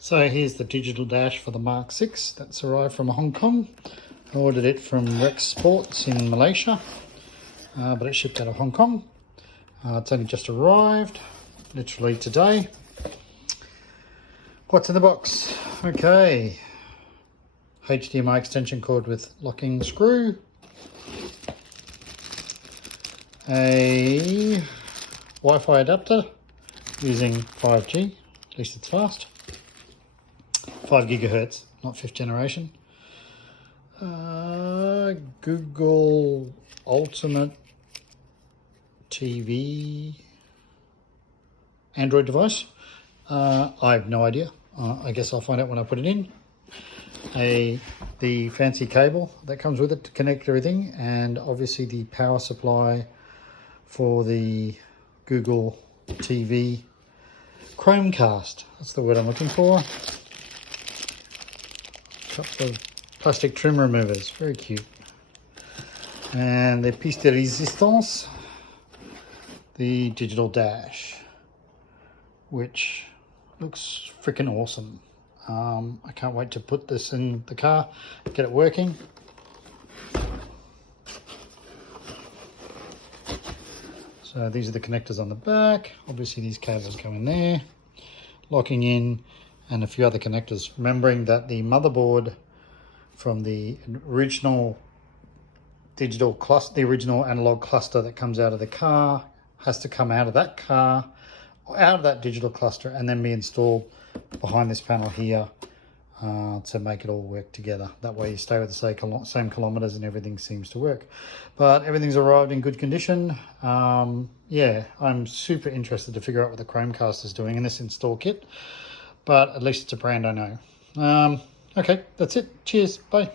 So here's the digital dash for the Mark 6 that's arrived from Hong Kong. I ordered it from Rex Sports in Malaysia, but it shipped out of Hong Kong. It's only just arrived, literally today. What's in the box? Okay, HDMI extension cord with locking screw, a Wi-Fi adapter using 5G, at least it's fast. 5 gigahertz, not 5th generation. Google Ultimate TV Android device. I have no idea. I guess I'll find out when I put it in. The fancy cable that comes with it to connect everything, and obviously the power supply for the Google TV Chromecast. That's the word I'm looking for. Couple of plastic trim removers, very cute. And the piece de resistance, the digital dash, which looks freaking awesome. I can't wait to put this in the car, get it working. So these are the connectors on the back. Obviously these cables go in there, locking in, and a few other connectors. Remembering that the motherboard from the original digital cluster, the original analog cluster that comes out of the car, has to come out of that car, out of that digital cluster, and then be installed behind this panel here to make it all work together. That way you stay with the same kilometers and everything seems to work. But everything's arrived in good condition. Yeah, I'm super interested to figure out what the Chromecast is doing in this install kit, but at least it's a brand I know. Okay, that's it. Cheers. Bye.